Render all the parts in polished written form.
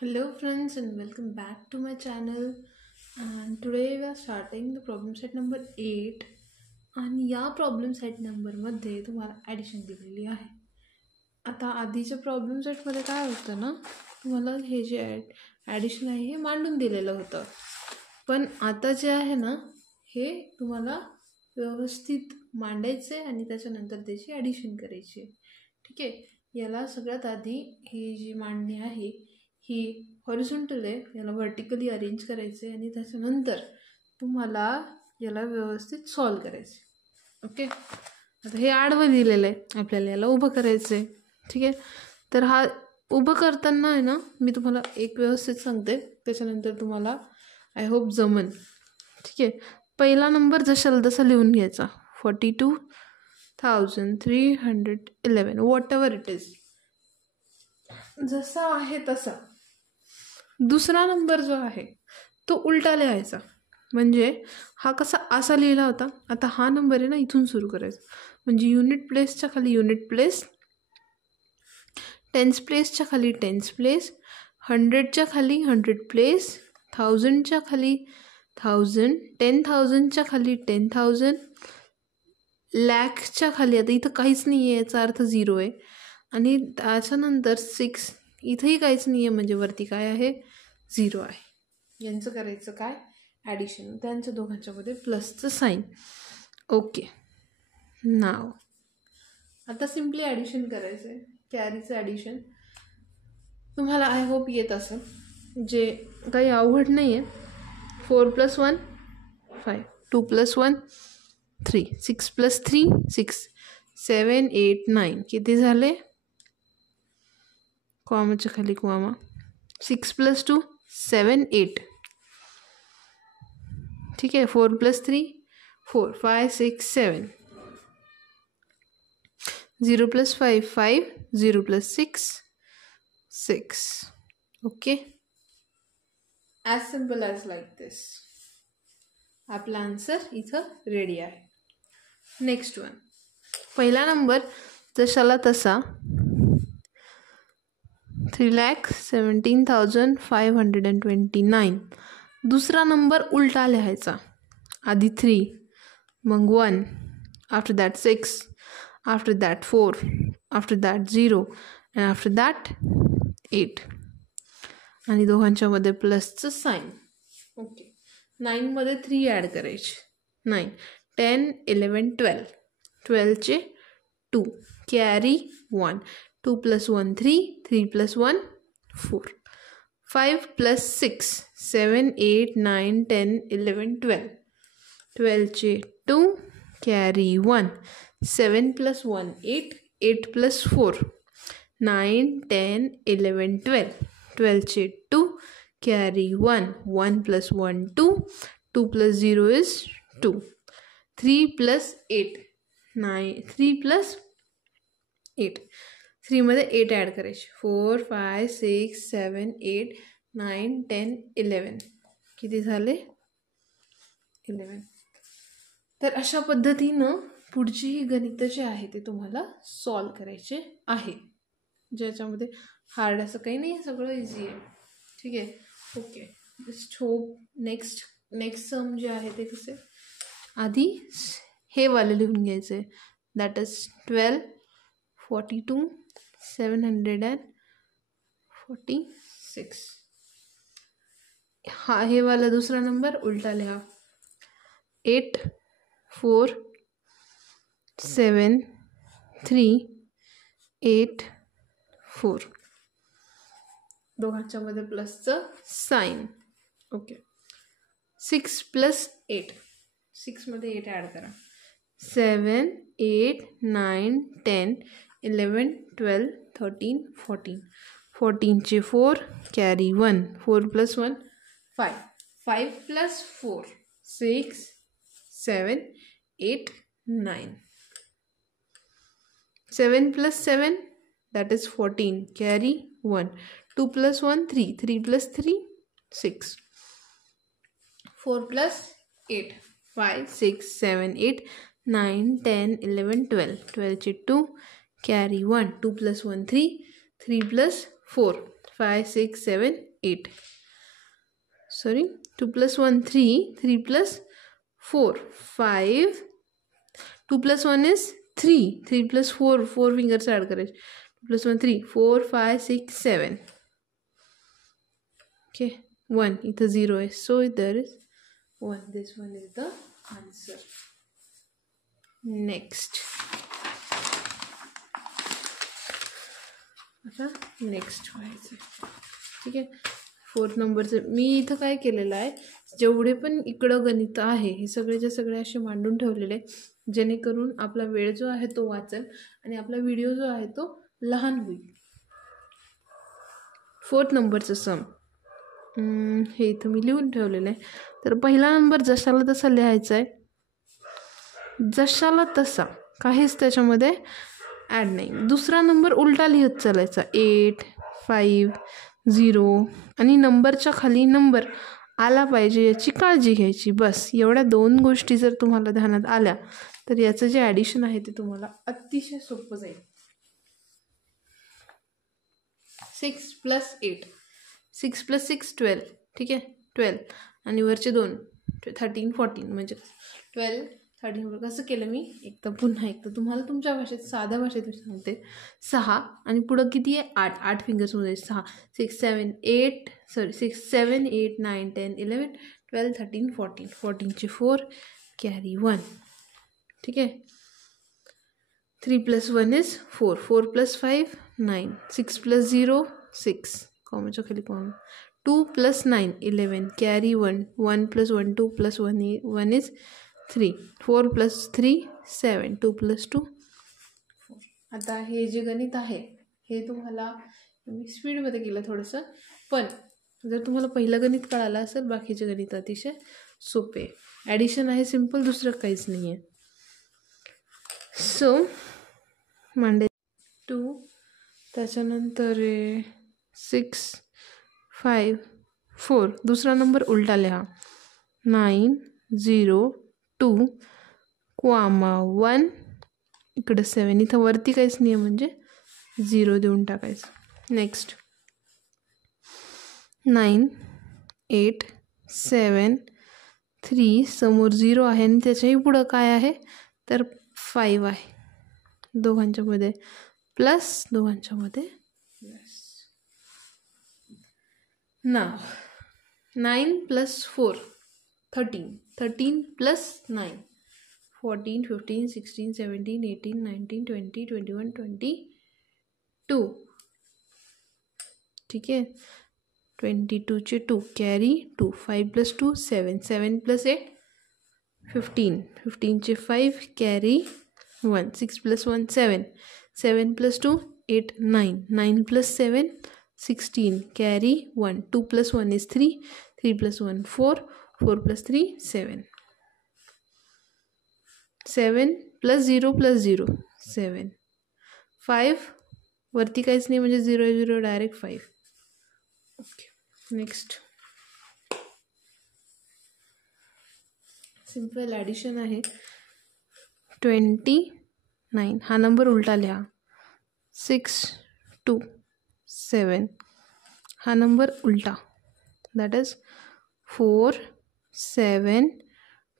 Hello friends and welcome back to my channel, and today we are starting the problem set number 8 आणि या problem set नंबरमध्ये तुम्हाला addition दिलेली आहे. आता आधीच्या प्रॉब्लेम सेटमध्ये काय होतं ना, तुम्हाला हे जे ॲडिशन आहे हे मांडून दिलेलं होतं, पण आता जे आहे ना हे तुम्हाला व्यवस्थित मांडायचं आहे आणि त्याच्यानंतर त्याची ॲडिशन करायची आहे. ठीक आहे, याला सगळ्यात आधी ही जी मांडणी आहे ही हॉरिझॉन्टल आहे, याला व्हर्टिकली अरेंज करायचे आणि त्याच्यानंतर तुम्हाला याला व्यवस्थित सॉल्व करायचे. ओके, आता हे आडवं दिलेलं आहे, आपल्याला याला उभं करायचं आहे. ठीक आहे, तर हा उभं करताना आहे ना मी तुम्हाला एक व्यवस्थित सांगते, त्याच्यानंतर तुम्हाला आय होप जमन. ठीक आहे, पहिला नंबर जशाला तसा लिहून घ्यायचा, 42,311 वॉट एव्हर इट इज, जसा आहे तसा. दुसरा नंबर जो आहे तो उलटा लिहायचा, म्हणजे हा कसा असा लिहिला होता, आता हा नंबर आहे ना इथून सुरू करायचा, म्हणजे युनिट प्लेसच्या खाली युनिट प्लेस, टेन्स प्लेसच्या खाली टेन्स प्लेस, 100च्या खाली 100 प्लेस, 1000च्या खाली 1000, 10,000च्या खाली 10,000, लॅखच्या खाली, आता इथं काहीच नाही आहे याचा अर्थ 0 आहे, आणि त्याच्यानंतर 6, इथंही काहीच नाही आहे म्हणजे वरती काय आहे 0 आहे. यांचं करायचं काय ॲडिशन, त्यांच्या दोघांच्यामध्ये प्लसचं साईन. ओके, नाव आता सिम्पली ॲडिशन करायचं आहे, कॅरीचं ॲडिशन. तुम्हाला आय होप येत असेल, जे काही अवघड नाही आहे. 4 + 1 5, 2 + 1 3, 6 + 3 6, 7 8 9 किती झाले, कॉमाच्या खाली कॉमा, 6 + 2 7 8. ठीक आहे, 4 + 3 4 5 6 7, 0 + 5 5, 0 + 6 6. Okay, as simple as like this. आपला आन्सर इथं रेडी आहे. नेक्स्ट वन, पहिला नंबर जशाला तसा 3,17,529. दुसरा नंबर उलटा लिहायचा, आधी 3, मग 1, after that 6, after that 4, after that 0 and after that 8, आणि दोघांच्यामध्ये प्लसचं साईन. ओके, 9मध्ये 3 ॲड करायचे, 9 10 11 12, 12चे 2 carry 1, 2 + 1 3, 3 + 1 4, 5 + 6 7 8 9 10 11 12, 12चे 2 carry 1, 7 + 1 8, 8 + 4 9 10 11 12, 12चे 2 carry 1, 1 + 1 2, 2 + 0 is 2, 3 + 8 9, 3 + 8, 3मध्ये 8 add करायचे, 4 5 6 7 8 9 10 11, किती झाले 11. तर अशा पद्धतीनं पुढचीही गणित जे आहे ते तुम्हाला सॉल्व करायचे आहे, ज्याच्यामध्ये हार्ड असं काही नाही आहे, सगळं इझी आहे. ठीक आहे, okay, just hope next sum जे आहे ते कसे, आधी हे वाले लिहून घ्यायचे, दॅट इज 12 42 746. हा हे वाला दुसरा नंबर उलटा लिहा, 8 4 7 3 8 4, दोघांच्यामध्ये प्लसचं साईन. ओके, 6 + 8, 6मध्ये 8 ॲड करा, 7 8 9 10 11 12 13 14, 14चे 4 carry 1, 4 + 1 5, 5 + 4 6 7 8 9, 7 + 7 that is 14, carry 1, 2 + 1 3, 3 + 3 6, 4 + 8 5 6 7 8 9 10 11 12, 12चे 2 carry 1, 2 + 1 3, 3 + 4 5 6 7 8. Sorry, 2 plus 1 3, 3 plus 4 5, 2 plus 1 is 3, 3 plus 4 fingers add करायचे, 2 plus 1 3 4 5 6 7. Okay, 1 इथं 0 आहे, so there is 1. This one is the answer. Next. आता नेक्स्ट व्हायचं. ठीक आहे, 4th नंबरचं मी इथं काय केलेलं आहे, जेवढे पण इकडं गणित आहे हे सगळेच्या सगळे असे मांडून ठेवलेले, जेणेकरून आपला वेळ जो आहे तो वाचेल आणि आपला व्हिडिओ जो आहे तो लहान होईल. 4th नंबरचं सम हे इथं मी लिहून ठेवलेलं आहे. तर पहिला नंबर जशाला तसा लिहायचा आहे, जशाला तसा, काहीच त्याच्यामध्ये ॲड नाही. दुसरा नंबर उलटा लिहत चालायचा, 8 5 0, आणि नंबरच्या खाली नंबर आला पाहिजे याची काळजी घ्यायची. बस एवढ्या 2 गोष्टी जर तुम्हाला ध्यानात आल्या तर याचं जे ॲडिशन आहे ते तुम्हाला अतिशय सोपं जाईल. 6 + 8, 6 + 6 12. ठीक आहे, 12 आणि वरचे 2 13 14, म्हणजे 12 13. कसं केलं मी, एकदा पुन्हा एकदा तुम्हाला तुमच्या भाषेत साध्या भाषेत सांगते. 6 आणि पुढं किती आहे, 8, 8 फिंगर्समध्ये 6 6 7 8 6 7 8 9 10 11 12 13 14, 14चे 4 कॅरी 1. ठीक आहे, 3 + 1 is 4, 4 + 5 9, 6 + 0 6, कॉमाच्या खाली कॉमा, 2 + 9 11 कॅरी 1, 1 + 1 2 + 1 is 3, 4 + 3 7, 2 + 2 4. आता हे जे गणित आहे हे तुम्हाला मी स्पीडमध्ये केलं थोडंसं, पण जर तुम्हाला पहिलं गणित कळालं असेल बाकीचे गणित अतिशय सोपे. ॲडिशन आहे सिम्पल, दुसरं काहीच नाही आहे. सो मांडे 2, त्याच्यानंतर 6 5 4, दुसरा नंबर उलटा लिहा, 9 0 2 कॉमा 1, इकडं 7, इथं वरती काहीच नाही आहे म्हणजे 0 देऊन टाकायचं. नेक्स्ट 9 8 7 3, समोर 0 आहे आणि त्याच्याही पुढं काय आहे तर 5 आहे, दोघांच्यामध्ये प्लस, दोघांच्यामध्ये प्लस. नाव 9 + 4 13, 13 + 9 14 15 16 17 18 19 20 21 22. ठीक आहे, 22चे 2 कॅरी 2, 5 + 2 7, 7 + 8 15, 15चे 5 कॅरी 1, 6 + 1 7, 7 + 2 8 9, 9 + 7 16 कॅरी 1, 2 + 1 is 3, 3 + 1 4, 4 + 3 7, 7 + 0 + 0 7, 5 वरती काहीच नाही म्हणजे 0 0 direct 5. Okay, next simple addition आहे. 29, हा नंबर उलटा लिहा. 6 2 7, हा नंबर उलटा, that is 4 7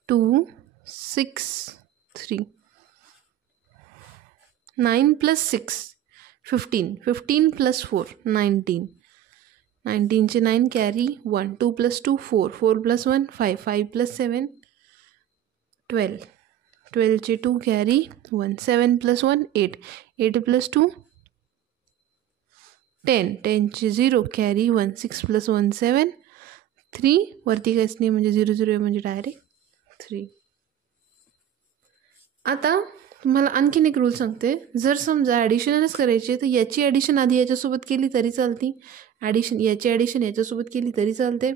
2 6 3. 9 + 6 15, 15 + 4 19, 19चे 9 carry 1, 2 + 2 4, 4 + 1 5, 5 + 7 12, 12चे 2 carry 1, 7 + 1 8, 8 + 2 10, 10चे 0 carry 1, 6 + 1 7 3, वरती काहीच नाही म्हणजे 0 0 म्हणजे डायरेक्ट 3. आता तुम्हाला आणखीन एक रूल सांगते. जर समजा ॲडिशनच करायची तर याची ॲडिशन आधी याच्यासोबत केली तरी चालते, याची ॲडिशन याच्यासोबत केली तरी चालते,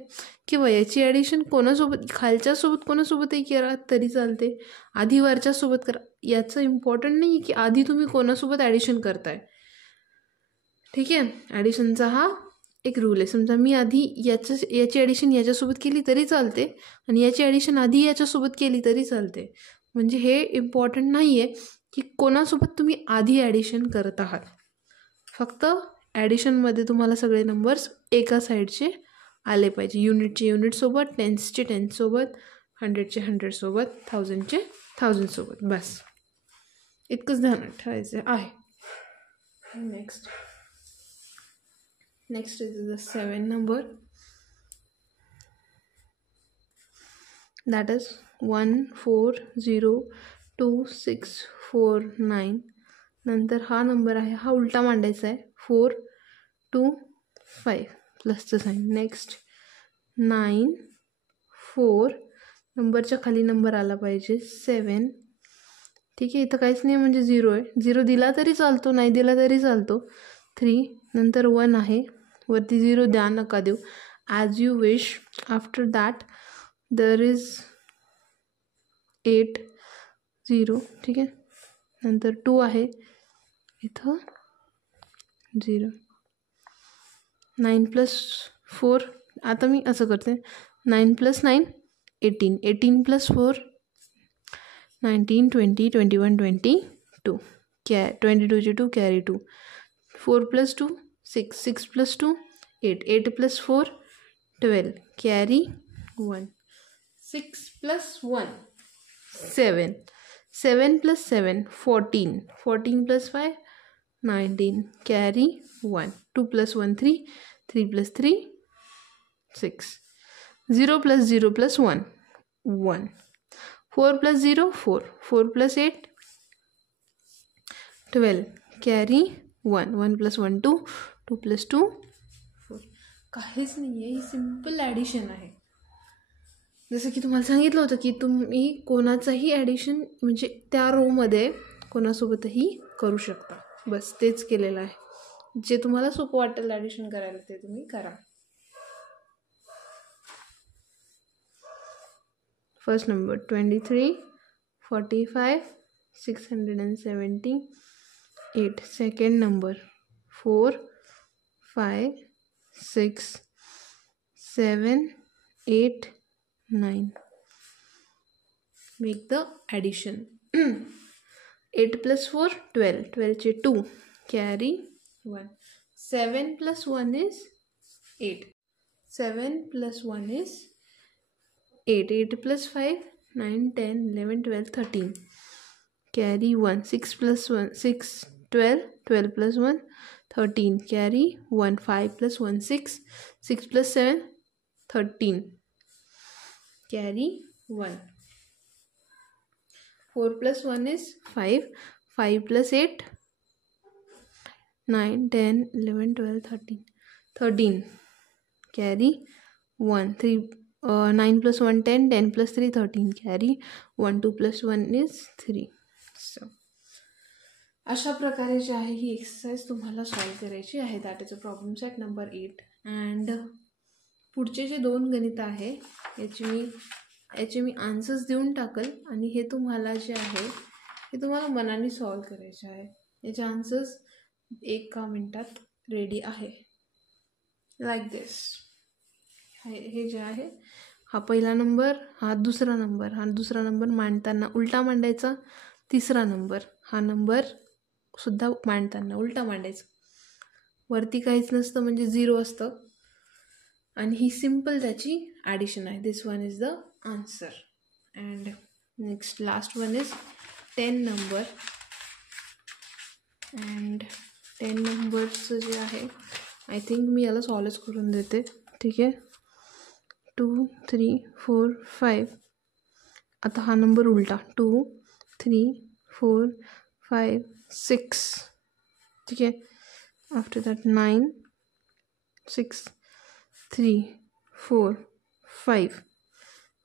किंवा याची ॲडिशन कोणासोबत खालच्यासोबत कोणासोबतही करा तरी चालते, आधी वरच्यासोबत करा. याचं इम्पॉर्टंट नाही आहे की आधी तुम्ही कोणासोबत ॲडिशन करताय. ठीक आहे, ॲडिशनचा हा एक रूल आहे. समजा मी आधी याची ॲडिशन याच्यासोबत केली तरी चालते आणि याची ॲडिशन आधी याच्यासोबत केली तरी चालते. म्हणजे हे इम्पॉर्टंट नाही आहे की कोणासोबत तुम्ही आधी ॲडिशन करत आहात, फक्त ॲडिशनमध्ये तुम्हाला सगळे नंबर्स एका साईडचे आले पाहिजे. युनिटचे युनिटसोबत, टेन्सचे टेन्ससोबत, 100चे 100सोबत, 1000चे 1000सोबत. बस इतकंच ध्यानात ठेवायचं आहे. Next is the 7 number, that is 1402,649. नंतर हा नंबर आहे, हा उलटा मांडायचा आहे. 425 प्लसचं साईन. नेक्स्ट 9 4, नंबरच्या खाली नंबर आला पाहिजे 7. ठीक आहे, इथं काहीच नाही म्हणजे 0 आहे. 0 दिला तरी चालतो, नाही दिला तरी चालतो. 3, नंतर 1 आहे, वरती 0 द्या, नका देऊ, as you wish. After that there is 8 0. ठीक आहे, नंतर 2 आहे, इथं 0. 9 + 4, आता मी असं करते, 9 + 9 18, 18 + 4 19, 20, 21, 22. 22चे 2 कॅरी 2. 4 + 2 6, 6 + 2 8, 8 + 4 12 कॅरी 1. 6 + 1 7, 7 + 7 14, 14 + 5 19 कॅरी 1. 2 + 1 3, 3 + 3 6. 0 + 0 + 1 1. 4 + 0 4, 4 + 8 12 कॅरी 1. 1 + 1 2, 2 + 2 4. काहीच नाही आहे, ही सिम्पल ॲडिशन आहे. जसं की तुम्हाला सांगितलं होतं की तुम्ही कोणाचंही ॲडिशन म्हणजे त्या रोमध्ये कोणासोबतही करू शकता. बस तेच केलेलं आहे. जे तुम्हाला सोपं वाटेल ॲडिशन करायला ते तुम्ही करा. First number 23 45 678. Second number 4 5 6 7 8 9. Make the addition. 8 + 4 12, 12चे 2 carry 1. 7 + 1 is 8. 7 + 1 is 8. 8 + 5 9 10 11 12 13 carry 1. 6 + 1 6 12, 12 + 1 13 carry 1. 5 + 1 6, 6 + 7 13 carry 1. 4 + 1 is 5, 5 + 8 9 10 11 12 13 13 carry 1. 9 + 1 10, 10 + 3 13 carry 1. 2 + 1 is 3. So अशा प्रकारे जे आहे ही एक्सरसाइज तुम्हाला सॉल्व करायची आहे. That is a problem set number 8. And पुढचे जे 2 गणित आहे याचे मी आन्सर्स देऊन टाकल आणि हे तुम्हाला जे आहे हे तुम्हाला मनाने सॉल्व करायचे आहे. याचे आन्सर्स 1 मिनिटात रेडी आहे. लाईक दिस. हे जे आहे हा पहिला नंबर, हा दुसरा नंबर, हा दुसरा नंबर मांडताना उलटा मांडायचा. तिसरा नंबर, हा नंबर सुद्धा मांडताना उलटा मांडायचा. वरती काहीच नसतं म्हणजे 0 असतं आणि ही सिम्पल त्याची ॲडिशन आहे. This one is the answer. And next last one is 10 number. And 10 नंबरचं जे आहे आय थिंक मी याला सॉल्वच करून देते. ठीक आहे. 2 3 4 5. आता हा नंबर उलटा 2 3 4 5 6. ठीक आहे. After that 9 6 3 4 5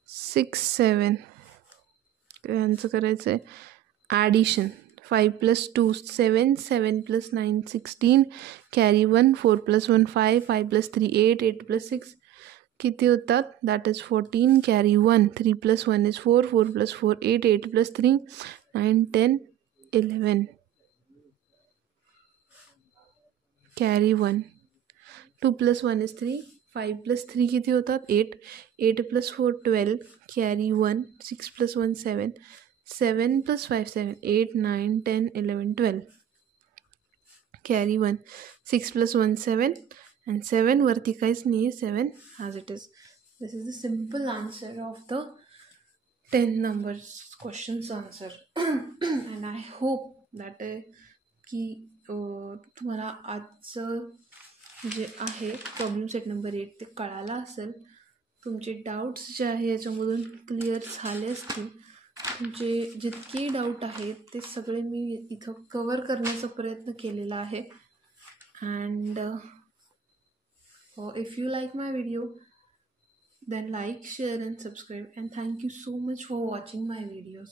6 7. यांचं करायचं आहे ॲडिशन. 5 + 2 7, 7 + 9 16 कॅरी 1. 4 + 1 5, 5 + 3 8, 8 + 6 किती होतात? That is 14 carry 1. 3 + 1 is 4, 4 + 4 8, 8 + 3 9 10 11 carry 1. 2 + 1 is 3, 5 + 3 किती होतात? 8, 8 + 4 12 कॅरी 1. 6 + 1 7, 7 + 5 7 8 9 10 11 12 कॅरी 1. 6 + 1 7 and 7 वरती काहीच नाही आहे, 7 as it is. This is the simple answer of the 10 numbers questions answer. And I hope that की तुम्हाला आजचं जे आहे प्रॉब्लेम सेट नंबर 8 ते कळालं असेल. तुमचे डाऊट्स जे आहे याच्यामधून क्लिअर झाले असतील. तुमचे जितके डाऊट आहेत ते सगळे मी इथं कवर करण्याचा प्रयत्न केलेला आहे. And if you like my video then like, share and subscribe, and thank you so much for watching my videos.